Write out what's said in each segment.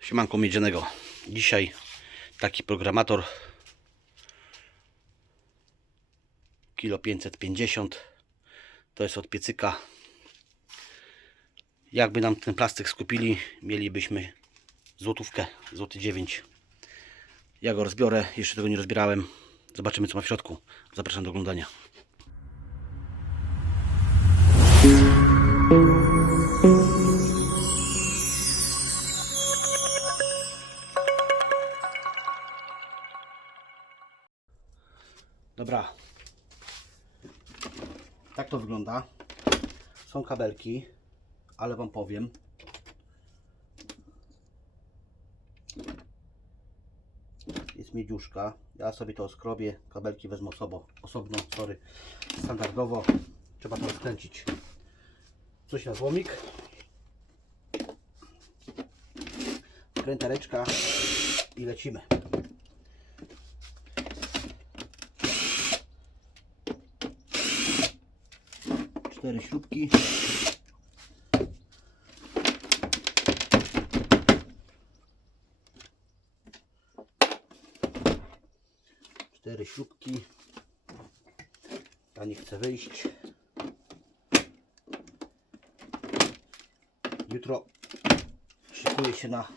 Siemanko Miedzianego. Dzisiaj taki programator. Kilo 550 to jest od piecyka. Jakby nam ten plastik skupili mielibyśmy złotówkę, złoty 9 ja go rozbiorę, jeszcze tego nie rozbierałem. Zobaczymy co ma w środku. Zapraszam do oglądania Są kabelki, ale Wam powiem. Jest miedziuszka. Ja sobie to skrobię. Kabelki wezmę osobo, osobno, sorry. Standardowo. Trzeba to rozkręcić. Coś na złomik. Krętareczka i lecimy. Cztery śrubki. Cztery śrubki. Ta nie chce wyjść. Jutro szykuję się na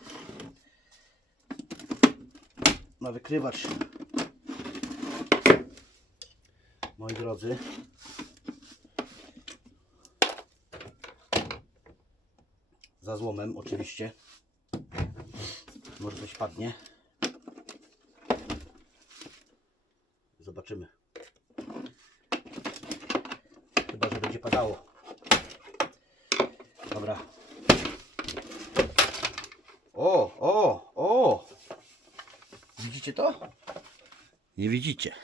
na wykrywacz. Moi drodzy, za złomem oczywiście. Może coś padnie. Zobaczymy. Chyba, że będzie padało. Dobra. O, o, o! Widzicie to? Nie widzicie.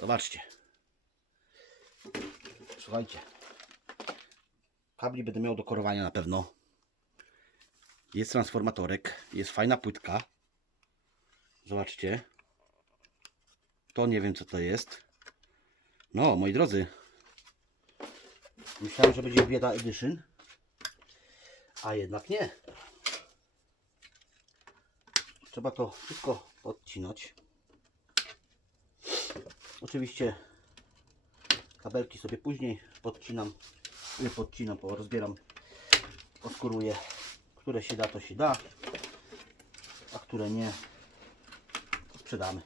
Zobaczcie. Słuchajcie. Kabli będę miał do korowania na pewno. Jest transformatorek. Jest fajna płytka. Zobaczcie. To nie wiem co to jest. No, moi drodzy. Myślałem, że będzie bieda edition. A jednak nie. Trzeba to wszystko odcinać. Oczywiście kabelki sobie później podcinam nie podcinam, bo rozbieram, oskuruję. Które się da, to się da, a które nie, to sprzedamy.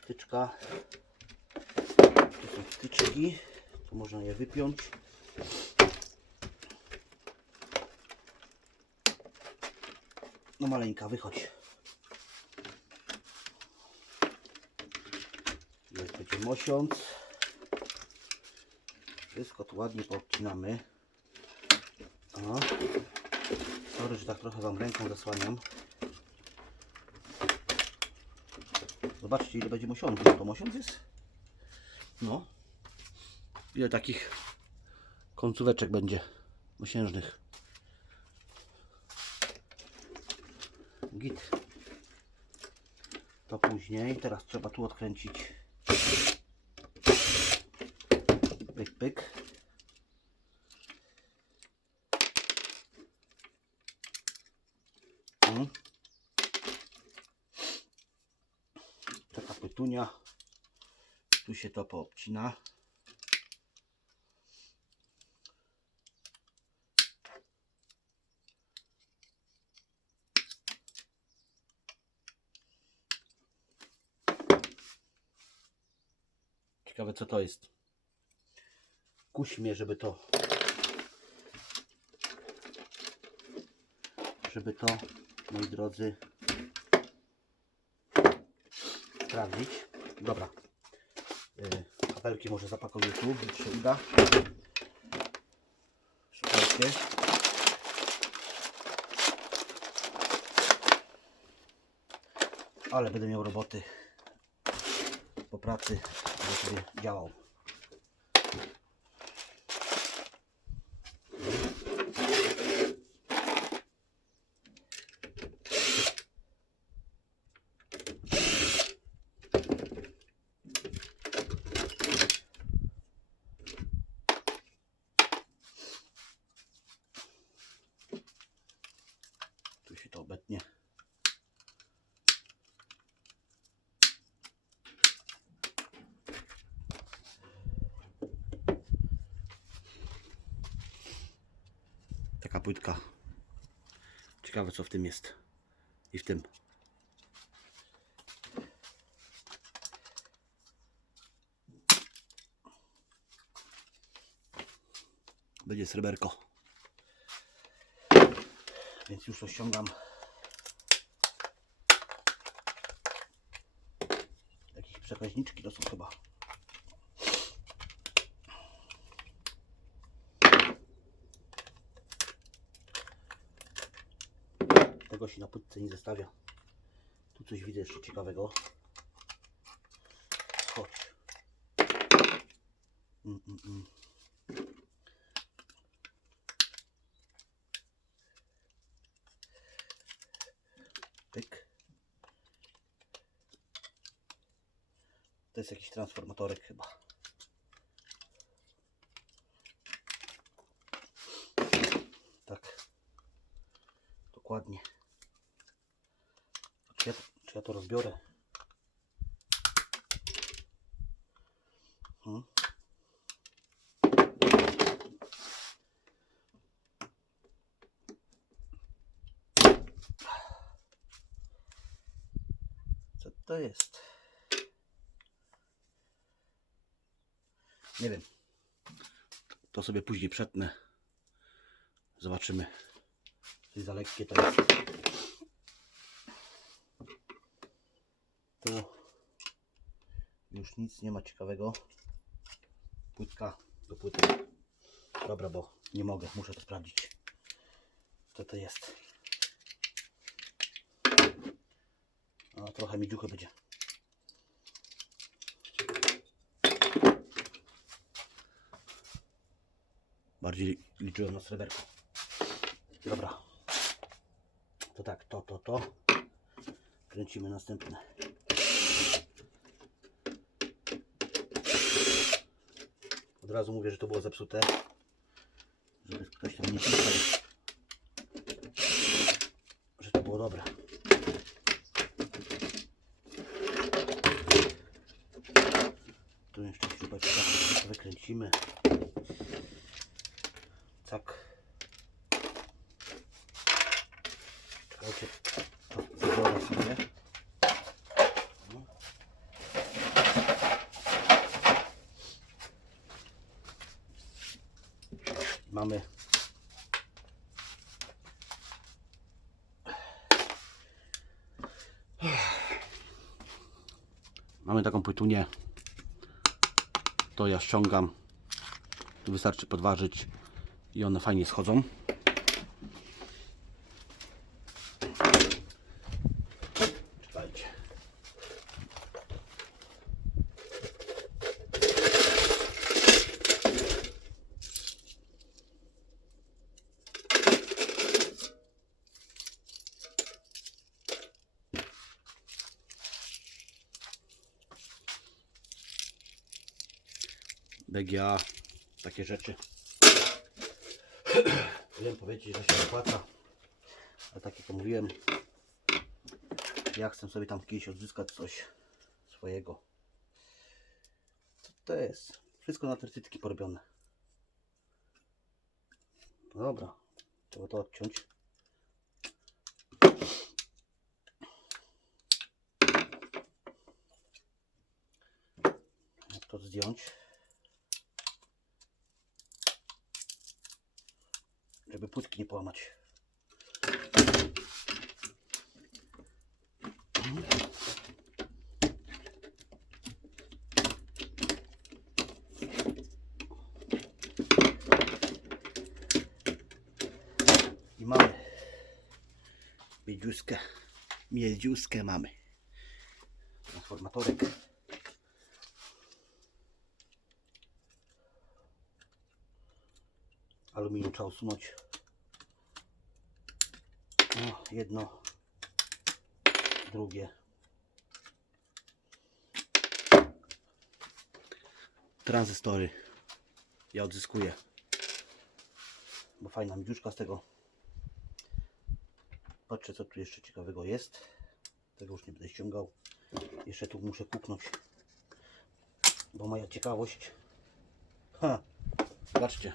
Wtyczka. Tu są wtyczki, tu można je wypiąć. No maleńka, wychodź. Jak będzie mosiąc. Wszystko tu ładnie poobcinamy. O. Sorry, że tak trochę Wam ręką zasłaniam. Zobaczcie ile będzie mosiądzu. To mosiądz jest? No. Ile takich końcóweczek będzie mosiężnych. Git. To później. Teraz trzeba tu odkręcić Pyk. Mm. Taka pytunia. Tu się to poobcina. Ciekawe co to jest. Kusi mnie, żeby to żeby to, moi drodzy sprawdzić. Dobra. Yy, Kabelki może zapakuję tu, jak się uda. Słuchajcie. Ale będę miał roboty po pracy, żeby sobie działał. Taka płytka. Ciekawe co w tym jest. I w tym. Będzie sreberko. Więc już to ściągam. Jakieś przekaźniczki to są chyba. Tego się na płytce nie zestawia. Tu coś widzę jeszcze ciekawego. Chodź. Mm, mm, mm. Pyk. To jest jakiś transformatorek chyba. Tak. Dokładnie. Czy ja, to rozbiorę? Hmm. Co to jest? Nie wiem. To sobie później przetnę. Zobaczymy. Czy za lekkie to jest. Tu już nic nie ma ciekawego. Płytka do płyty. Dobra, bo nie mogę, muszę to sprawdzić. Co to jest? A trochę mi dziuchy będzie. Bardziej liczyłem na sreberko. Dobra. To tak, to, to, to. Kręcimy następne. Od razu mówię, że to było zepsute. Żeby ktoś tam nie pisał, że to było dobre. Tu jeszcze śrubeczkę wykręcimy. Tak. Czekajcie, to zabiorę sobie. No. Mamy Mamy taką płytunię. To ja ściągam. Tu wystarczy podważyć i one fajnie schodzą. BGA, takie rzeczy. Wiem powiedzieć, że się opłaca, ale tak jak mówiłem, ja chcę sobie tam kiedyś odzyskać coś swojego. Co to jest? Wszystko na tercytki porobione. No dobra, trzeba to odciąć. Jak to zdjąć? Żeby płytki nie połamać. I mamy miedziuskę, miedziuskę mamy. Transformatorek. Aluminium trzeba usunąć. No, jedno, drugie. Tranzystory. Ja odzyskuję. Bo fajna midziuszka z tego. Patrzę co tu jeszcze ciekawego jest. Tego już nie będę ściągał. Jeszcze tu muszę kupnąć. Bo moja ciekawość. Ha. Zobaczcie.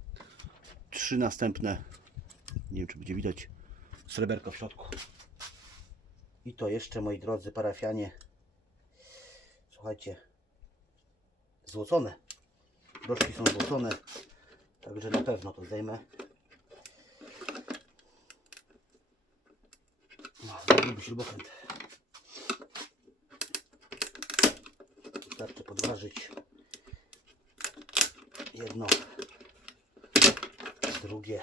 trzy następne. Nie wiem, czy będzie widać sreberko w środku. I to jeszcze, moi drodzy parafianie, słuchajcie, złocone. Proszki są złocone, także na pewno to zdejmę. No, zrobiłby śrubokręt. Wystarczy podważyć jedno, drugie.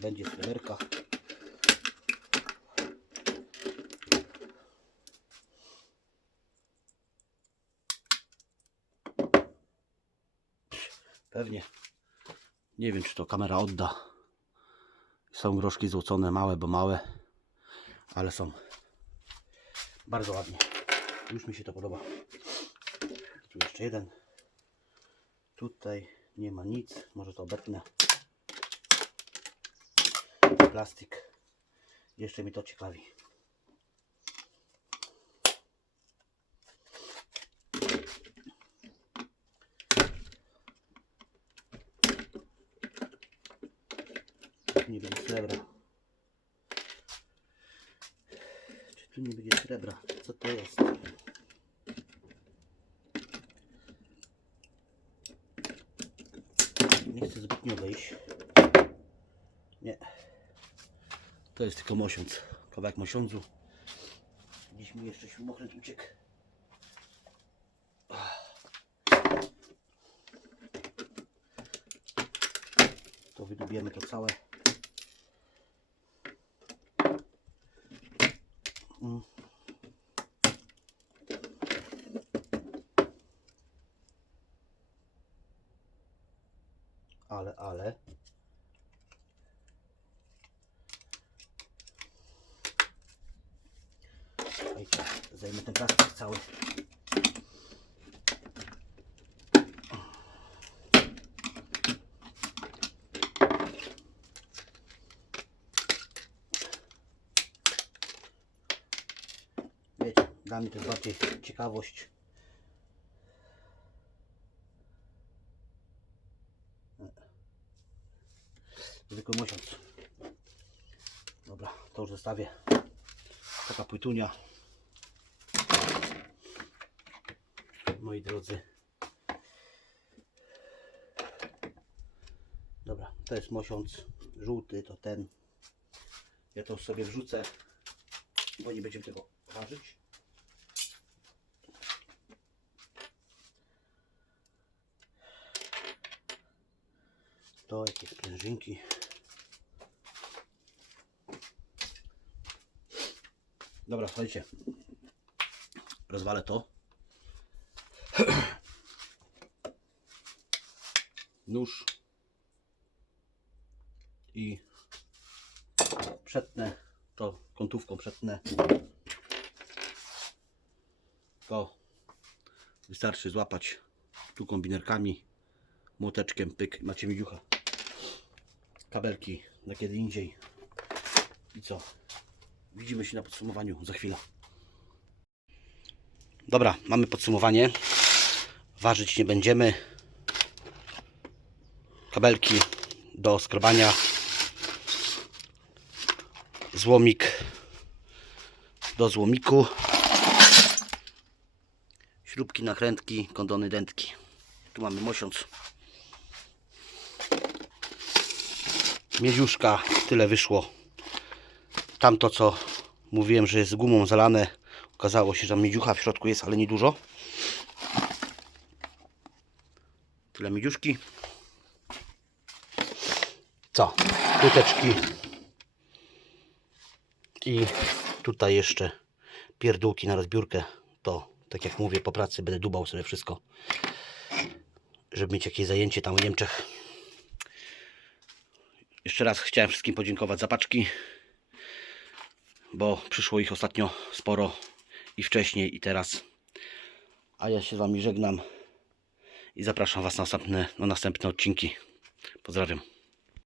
Będzie sreberka. Pewnie. Nie wiem, czy to kamera odda. Są groszki złocone, małe, bo małe, ale są bardzo ładnie. Już mi się to podoba. Tu jeszcze jeden. Tutaj nie ma nic. Może to obetnę. Plastik. Jeszcze mi to ciekawi. Nie będzie srebra. Czy tu nie będzie srebra? Co to jest? Nie chcę zbytnio wejść. Nie. To jest tylko mosiąc. Kawałek mosiądzu. Dziś mi jeszcze śrubokręt uciekł. To wydubiemy to całe. Mm. Ale, ale. Słuchajcie, zajmę ten plastik cały. Wiecie, dla mnie to jest bardziej ciekawość. Zwykły mosiąc. Dobra, to już zostawię. Taka płytunia. Moi drodzy. Dobra, to jest mosiąc żółty, to ten. Ja to sobie wrzucę, bo nie będziemy tego ważyć. To jakieś sprężynki. Dobra, słuchajcie. Rozwalę to. Nóż. I przetnę to kątówką przetnę. To wystarczy złapać tu kombinerkami, młoteczkiem, pyk, macie midziucha. Kabelki na kiedy indziej. I co? Widzimy się na podsumowaniu za chwilę. Dobra, mamy podsumowanie. Ważyć nie będziemy. Kabelki do skrobania. Złomik do złomiku. Śrubki, nakrętki, kondony, dętki. Tu mamy mosiąc. Miedziuszka, tyle wyszło. Tamto co mówiłem, że jest gumą zalane, okazało się, że miedziucha w środku jest, ale nie dużo. Tyle miedziuszki. Co? Tuteczki. I tutaj jeszcze pierdółki na rozbiórkę. To, tak jak mówię, po pracy będę dubał sobie wszystko, żeby mieć jakieś zajęcie tam w Niemczech. Jeszcze raz chciałem wszystkim podziękować za paczki, bo przyszło ich ostatnio sporo i wcześniej i teraz. A ja się z Wami żegnam i zapraszam Was na następne, na następne odcinki. Pozdrawiam.